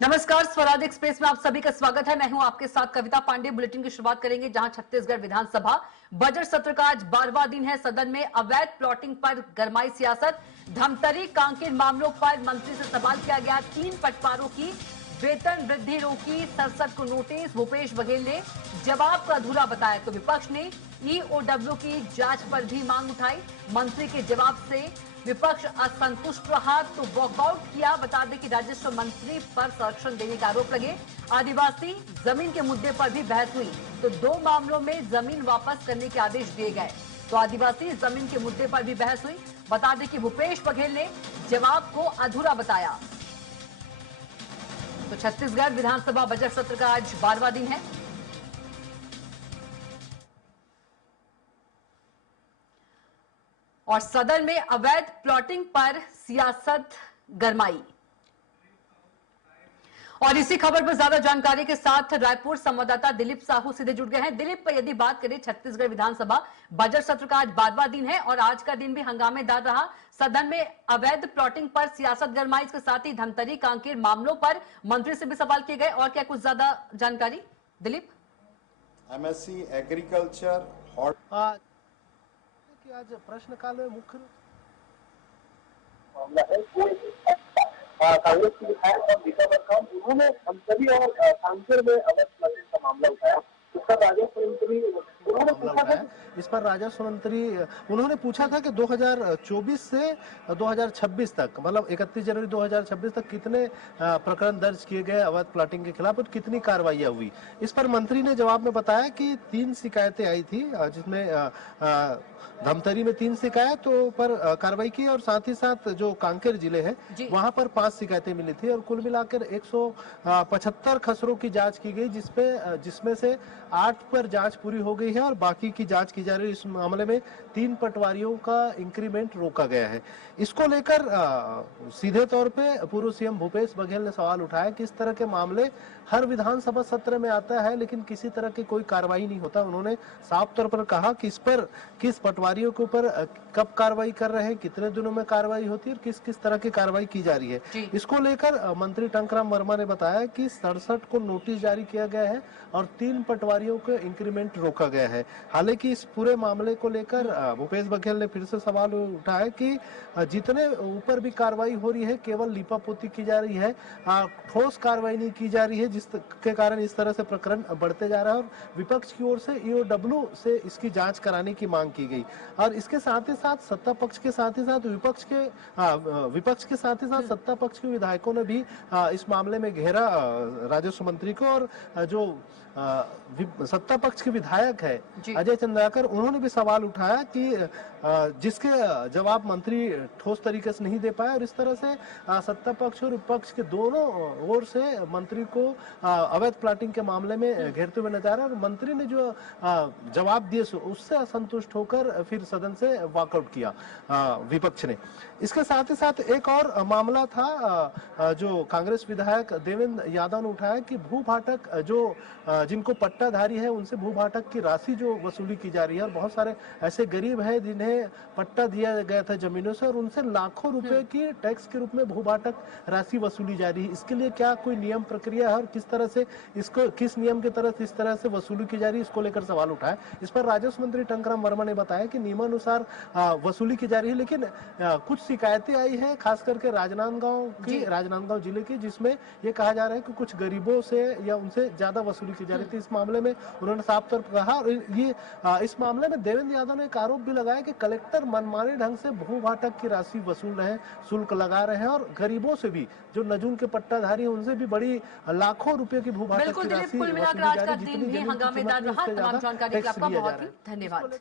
नमस्कार, स्वराज एक्सप्रेस में आप सभी का स्वागत है। मैं हूं आपके साथ कविता पांडे। बुलेटिन की शुरुआत करेंगे जहां छत्तीसगढ़ विधानसभा बजट सत्र का आज 12वां दिन है। सदन में अवैध प्लॉटिंग पर गरमाई सियासत, धमतरी कांकेर मामलों पर मंत्री से सवाल किया गया। 3 पटवारों की वेतन वृद्धि रोकी, 67 को नोटिस। भूपेश बघेल ने जवाब को अधूरा बताया तो विपक्ष ने ईओडब्ल्यू की जांच पर भी मांग उठाई। मंत्री के जवाब से विपक्ष असंतुष्ट रहा तो वॉकआउट किया। बता दें कि राजस्व मंत्री पर संरक्षण देने का आरोप लगे। आदिवासी जमीन के मुद्दे पर भी बहस हुई तो 2 मामलों में जमीन वापस करने के आदेश दिए गए। तो आदिवासी जमीन के मुद्दे पर भी बहस हुई। बता दें कि भूपेश बघेल ने जवाब को अधूरा बताया। तो छत्तीसगढ़ विधानसभा बजट सत्र का आज 12वां दिन है और सदन में अवैध प्लॉटिंग पर सियासत गरमाई। और इसी खबर पर ज्यादा जानकारी के साथ रायपुर संवाददाता दिलीप साहू सीधे जुड़ गए हैं। दिलीप, यदि बात करें छत्तीसगढ़ विधानसभा बजट सत्र का आज 12वां दिन है और आज का दिन भी हंगामेदार रहा। सदन में अवैध प्लॉटिंग पर सियासत गरमाई, इसके साथ ही धमतरी कांकेर मामलों पर मंत्री से भी सवाल किए गए। और क्या कुछ ज्यादा जानकारी दिलीप? एमएससी एग्रीकल्चर आज प्रश्नकाल में मुख्य मामला है कांग्रेस के विधायक और दीपा बरकाम उन्होंने धमतरी और कांकेर में अवैध प्लॉटिंग का मामला उठाया। इस पर राजस्व मंत्री उन्होंने पूछा था कि 2024 से 2026 तक, मतलब 31 जनवरी 2026 तक कितने प्रकरण दर्ज किए गए अवैध प्लॉटिंग के खिलाफ और कितनी कार्रवाइयां हुई। इस पर मंत्री ने जवाब में बताया कि 3 शिकायतें आई थी, जिसमें धमतरी में 3 शिकायतों पर कार्रवाई की और साथ ही साथ जो कांकेर जिले है वहां पर 5 शिकायतें मिली थी और कुल मिलाकर 175 खसरों की जांच की गई, जिसमें से 8 पर जांच पूरी हो गई है और बाकी की जांच की जा रही है। इस मामले में 3 पटवारियों का इंक्रीमेंट रोका गया है। इसको लेकर सीधे तौर पे पूर्व सीएम भूपेश बघेल ने सवाल उठाया कि इस तरह के मामले हर विधानसभा सत्र में आता है लेकिन किसी तरह की कोई कार्रवाई नहीं होता। उन्होंने साफ तौर पर कहा कि इस पर किस पटवारियों के ऊपर कब कार्रवाई कर रहे हैं, कितने दिनों में कार्रवाई होती है और किस किस तरह की कार्रवाई की जा रही है। इसको लेकर मंत्री टंकराम वर्मा ने बताया कि 67 को नोटिस जारी किया गया है और 3 पटवारियों को इंक्रीमेंट रोका गया है। हालांकि इस पूरे मामले को लेकर भूपेश बघेल ने फिर से सवाल उठाया कि जितने ऊपर भी कार्रवाई हो रही है केवल लीपापोती की जा रही है, ठोस कार्रवाई नहीं की जा रही है, जिसके कारण इस तरह से प्रकरण बढ़ते जा रहा है। और विपक्ष की ओर से ईओडब्ल्यू से इसकी जांच कराने की मांग की गई और इसके साथ ही साथ सत्ता पक्ष के साथ ही साथ विपक्ष के साथ ही साथ सत्ता पक्ष के विधायकों ने भी इस मामले में घेरा राजस्व मंत्री को। और जो सत्ता पक्ष के विधायक है अजय चंद्राकर, उन्होंने भी सवाल उठाया कि जिसके जवाब मंत्री ठोस तरीके से नहीं दे पाए और इस तरह से सत्ता पक्ष और विपक्ष के दोनों ओर से मंत्री को अवैध प्लॉटिंग के मामले में घेरते हुए नजर आ रहा है। और मंत्री ने जो जवाब दिए उससे असंतुष्ट होकर फिर सदन से वॉकआउट किया विपक्ष ने। इसके साथ ही साथ एक और मामला था जो कांग्रेस विधायक देवेंद्र यादव ने उठाया कि भू भाटक जो जिनको पट्टाधारी है उनसे भू भाटक की राशि जो वसूली की जा रही है और बहुत सारे ऐसे गरीब हैं जिन्हें पट्टा दिया गया था जमीनों से और उनसे लाखों रुपए की टैक्स के रूप में भू भाटक राशि वसूली जा रही है। इसके लिए क्या कोई नियम प्रक्रिया है और किस तरह से इसको किस नियम के तहत इस तरह से वसूली की जा रही है, इसको लेकर सवाल उठाया। इस पर राजस्व मंत्री टंकराम वर्मा ने बताया कि नियमानुसार वसूली की जा रही है लेकिन कुछ शिकायतें आई है खास करके राजनांदगांव जिले की, जिसमें ये कहा जा रहा है कि कुछ गरीबों से या उनसे ज्यादा वसूली की जा रही थी। इस मामले में उन्होंने साफ तौर पर कहा और ये इस मामले में देवेंद्र यादव ने एक आरोप भी लगाया कि कलेक्टर मनमाने ढंग से भू भाटक की राशि वसूल रहे हैं, शुल्क लगा रहे हैं और गरीबों से भी जो नजून के पट्टाधारी हैं उनसे भी बड़ी लाखों रुपए की भू भाटक की राशि कुल मिलाकर आज का दिन भी हंगामेदार रहा। तमाम जानकारी के लिए आपका बहुत ही धन्यवाद।